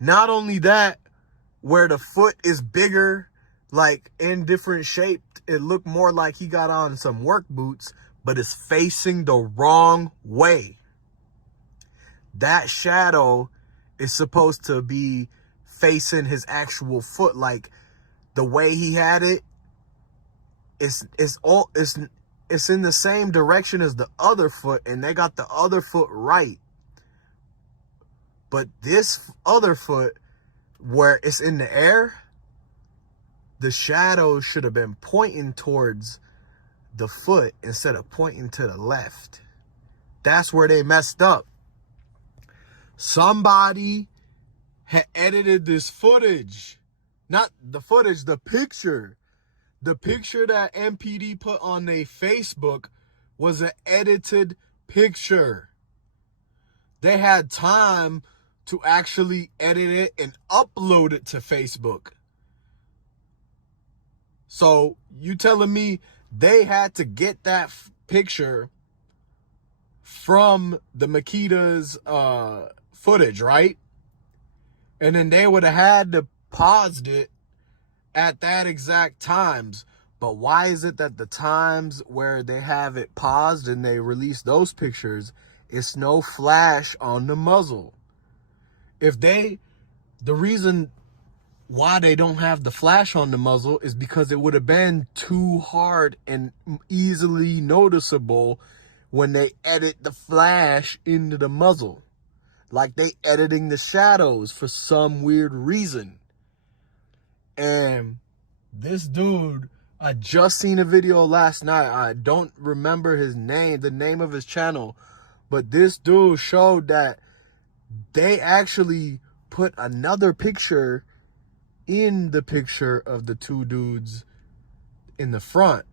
Not only that, where the foot is bigger, like in different shape, it looked more like he got on some work boots, but it's facing the wrong way. That shadow is supposed to be facing his actual foot, like the way he had it. It's in the same direction as the other foot, and they got the other foot right. But this other foot, where it's in the air, the shadow should have been pointing towards the foot instead of pointing to the left. That's where they messed up. Somebody had edited this footage. Not the footage, the picture. The picture that MPD put on their Facebook was an edited picture. They had time to actually edit it and upload it to Facebook. So you telling me they had to get that picture from the Makedas footage, right? And then they would have had to paused it at that exact times. But why is it that the times where they have it paused and they release those pictures, it's no flash on the muzzle? The reason why they don't have the flash on the muzzle is because it would have been too hard and easily noticeable when they edit the flash into the muzzle. Like they editing the shadows for some weird reason. And this dude, I just seen a video last night. I don't remember his name, the name of his channel. But this dude showed that they actually put another picture in the picture of the two dudes in the front.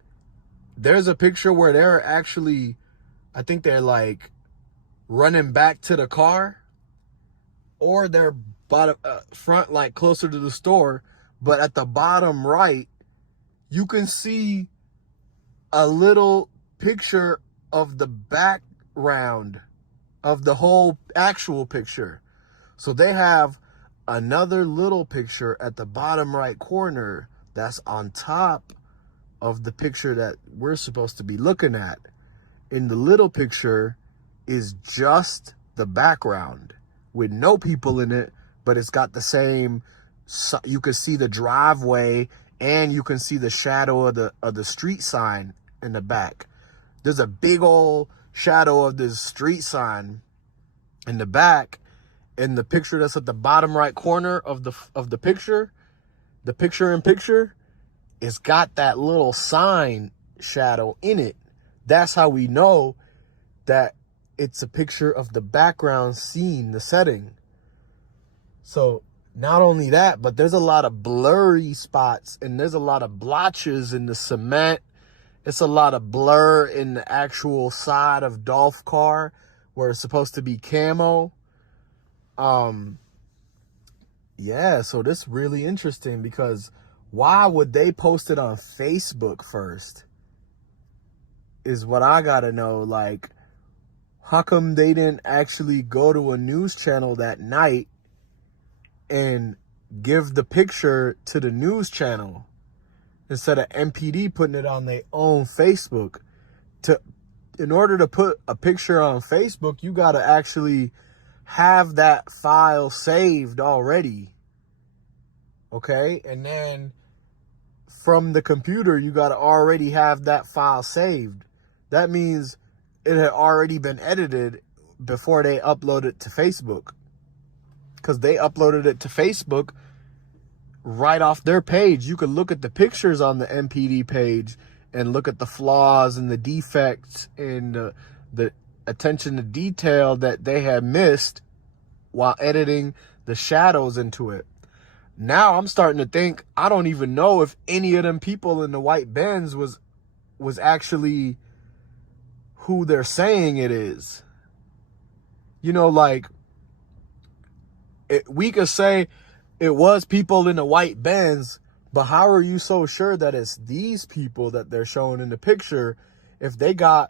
There's a picture where they're actually, I think they're like running back to the car, or they're bottom front, like closer to the store. But at the bottom right, you can see a little picture of the background of the whole actual picture. So they have another little picture at the bottom right corner that's on top of the picture that we're supposed to be looking at. In the little picture is just the background with no people in it, but it's got the same, you can see the driveway and you can see the shadow of the street sign in the back. There's a big old shadow of this street sign in the back. In the picture that's at the bottom right corner of the picture, the picture-in-picture, it's got that little sign shadow in it. That's how we know that it's a picture of the background scene, the setting. So not only that, but there's a lot of blurry spots and there's a lot of blotches in the cement. It's a lot of blur in the actual side of Dolph car where it's supposed to be camo. Yeah, so this is really interesting because why would they post it on Facebook first? Is what I gotta know. Like, how come they didn't actually go to a news channel that night and give the picture to the news channel instead of MPD putting it on their own Facebook? In order to put a picture on Facebook, you gotta actually have that file saved already. Okay? And then from the computer, you got to already have that file saved. That means it had already been edited before they uploaded it to Facebook. Because they uploaded it to Facebook right off their page. You could look at the pictures on the MPD page and look at the flaws and the defects and the attention to detail that they had missed while editing the shadows into it. Now I'm starting to think, I don't even know if any of them people in the white Benz was actually who they're saying it is. You know, like, we could say it was people in the white Benz, but how are you so sure that it's these people that they're showing in the picture if they got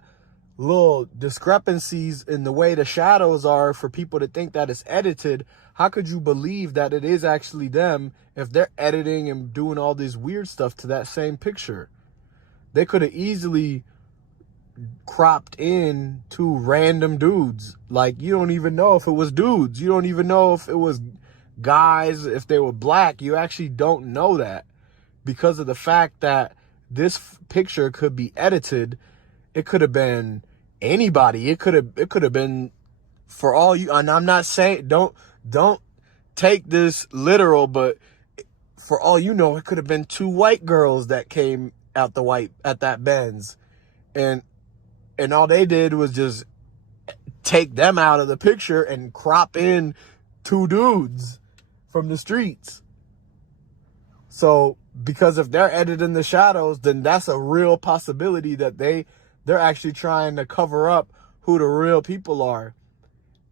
little discrepancies in the way the shadows are for people to think that it's edited? how could you believe that it is actually them if they're editing and doing all this weird stuff to that same picture? They could have easily cropped in two random dudes. Like, you don't even know if it was dudes. You don't even know if it was guys, if they were black. You actually don't know that because of the fact that this picture could be edited. It could have been anybody. It could have been, for all you, and I'm not saying, don't take this literal, but for all you know, it could have been two white girls that came out at that Benz, and all they did was just take them out of the picture and crop in two dudes from the streets. So, because if they're editing the shadows, then that's a real possibility that they're actually trying to cover up who the real people are.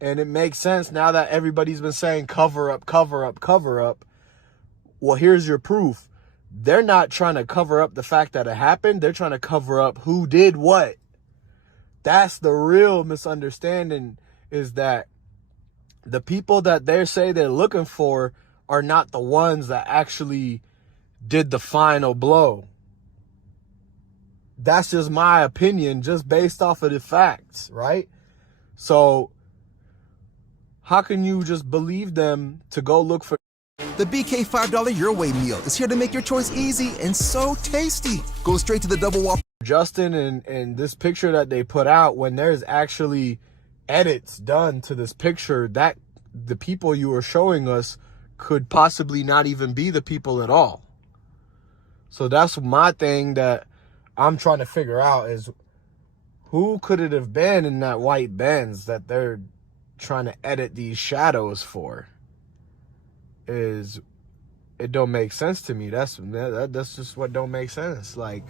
And it makes sense now that everybody's been saying cover up, cover up, cover up. Well, here's your proof. They're not trying to cover up the fact that it happened. They're trying to cover up who did what. That's the real misunderstanding, is that the people that they say they're looking for are not the ones that actually did the final blow. That's just my opinion, just based off of the facts, right? So how can you just believe them to go look for? The BK $5 Your Way meal is here to make your choice easy and so tasty. Go straight to the Double Whopper. Justin and this picture that they put out, when there's actually edits done to this picture, that the people you were showing us could possibly not even be the people at all. So that's my thing that I'm trying to figure out, is who could it have been in that white Benz that they're trying to edit these shadows for? It don't make sense to me. That's just what don't make sense. Like,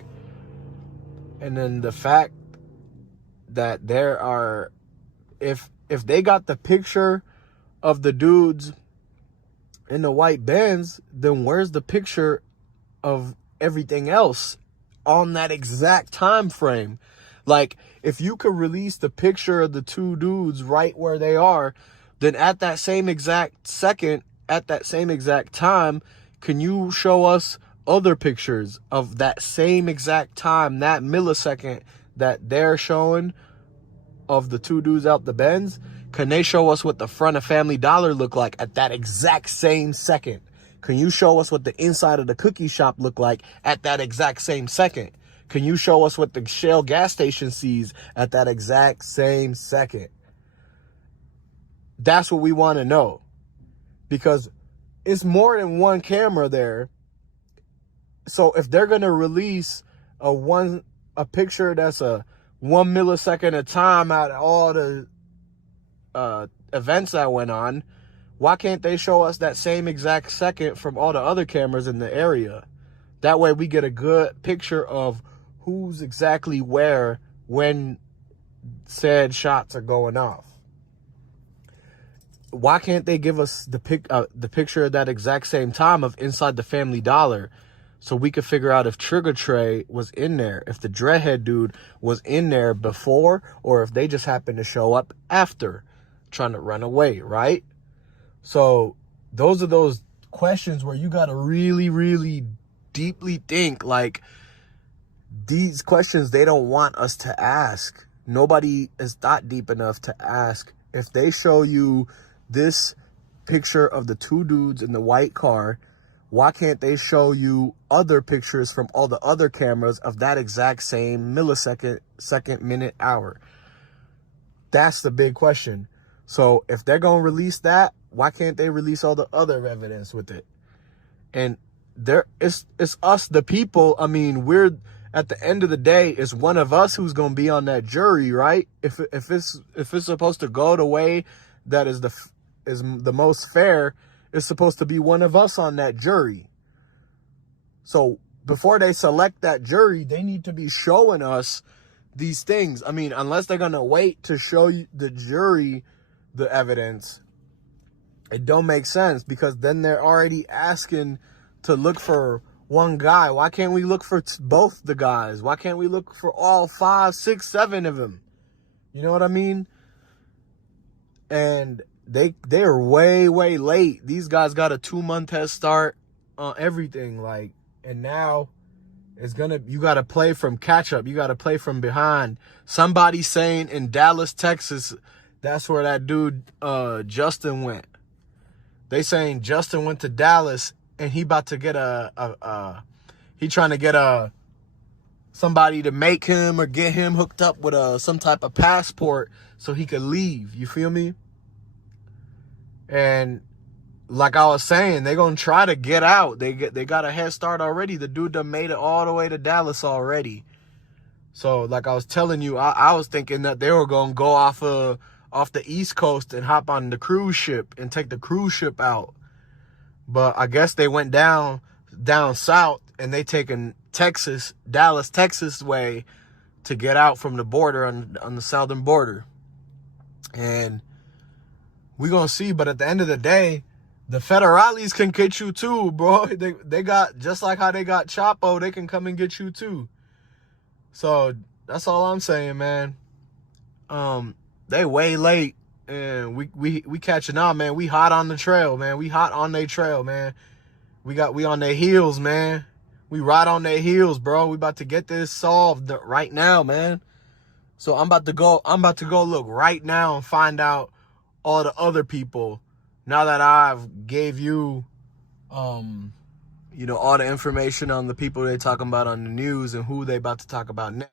and then the fact that there are, if they got the picture of the dudes in the white Benz, then where's the picture of everything else on that exact time frame? Like, if you could release the picture of the two dudes right where they are, then at that same exact second, at that same exact time, can you show us other pictures of that same exact time, that millisecond that they're showing of the two dudes out the Benz? Can they show us what the front of Family Dollar looked like at that exact same second? Can you show us what the inside of the cookie shop looked like at that exact same second? Can you show us what the Shell gas station sees at that exact same second? That's what we want to know. Because it's more than one camera there. So if they're going to release a picture that's a 1 millisecond at a time out of all the events that went on, why can't they show us that same exact second from all the other cameras in the area? That way we get a good picture of who's exactly where when said shots are going off. Why can't they give us the picture of that exact same time of inside the Family Dollar, so we could figure out if Trigger Trey was in there, if the dreadhead dude was in there before, or if they just happened to show up after, trying to run away, right? So those are those questions where you got to really, really deeply think. Like, these questions they don't want us to ask. Nobody is thought deep enough to ask. If they show you this picture of the two dudes in the white car, why can't they show you other pictures from all the other cameras of that exact same millisecond, second, minute, hour? That's the big question. So if they're going to release that, why can't they release all the other evidence with it? And it's us, the people. I mean, we're, at the end of the day, it's one of us who's going to be on that jury, right? If it's supposed to go the way that is the most fair, it's supposed to be one of us on that jury. So before they select that jury, they need to be showing us these things. I mean, unless they're going to wait to show you the jury the evidence, it don't make sense, because then they're already asking to look for one guy. Why can't we look for both the guys? Why can't we look for all 5, 6, 7 of them? You know what I mean? And they are way late. These guys got a 2-month head start on everything, like, and now you got to play from catch up. You got to play from behind. Somebody saying in Dallas, Texas, that's where that dude Justin went. They saying Justin went to Dallas and he about to get he trying to get somebody to make him or get him hooked up with some type of passport so he could leave. You feel me? And like I was saying, they're going to try to get out. They got a head start already. The dude done made it all the way to Dallas already. So like I was telling you, I was thinking that they were going to go off the East Coast and hop on the cruise ship and take the cruise ship out. But I guess they went down south and they taking Dallas, Texas way to get out from the border on the southern border. And we're going to see. But at the end of the day, the federales can get you too, bro. They got, just like how they got Chapo, they can come and get you too. So that's all I'm saying, man. They way late, and we catching on, man. We hot on the trail, man. We hot on their trail, man. We on their heels, man. We right on their heels, bro. We about to get this solved right now, man. So I'm about to go look right now and find out all the other people. Now that I've gave you, all the information on the people they talking about on the news and who they about to talk about next.